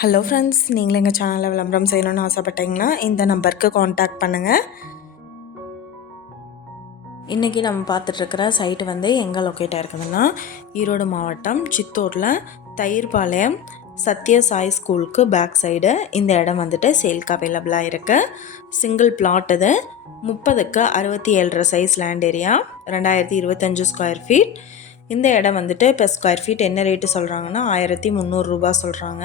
Hello friends நீங்களும் எங்கள் சேனலில் விளம்பரம் செய்யணும்னு ஆசைப்பட்டீங்கன்னா இந்த நம்பருக்கு காண்டாக்ட் பண்ணுங்கள் இன்றைக்கி நம்ம பார்த்துட்ருக்கிற சைட்டு வந்து எங்கே லொக்கேட் ஆயிருக்குதுன்னா ஈரோடு மாவட்டம் சித்தூரில் தயிர்பாளையம் சத்ய சாய் ஸ்கூலுக்கு பேக் சைடு இந்த இடம் வந்துட்டு சேல்க்கு அவைலபிளாக இருக்குது சிங்கிள் பிளாட் இது. முப்பதுக்கு அறுபத்தி ஏழரை சைஸ் லேண்ட் ஏரியா ரெண்டாயிரத்தி இருபத்தஞ்சு ஸ்கொயர் ஃபீட் இந்த இடம் வந்துட்டு இப்போ ஸ்கொயர் ஃபீட் என்ன ரேட்டு சொல்கிறாங்கன்னா ஆயிரத்தி முந்நூறுரூபா சொல்கிறாங்க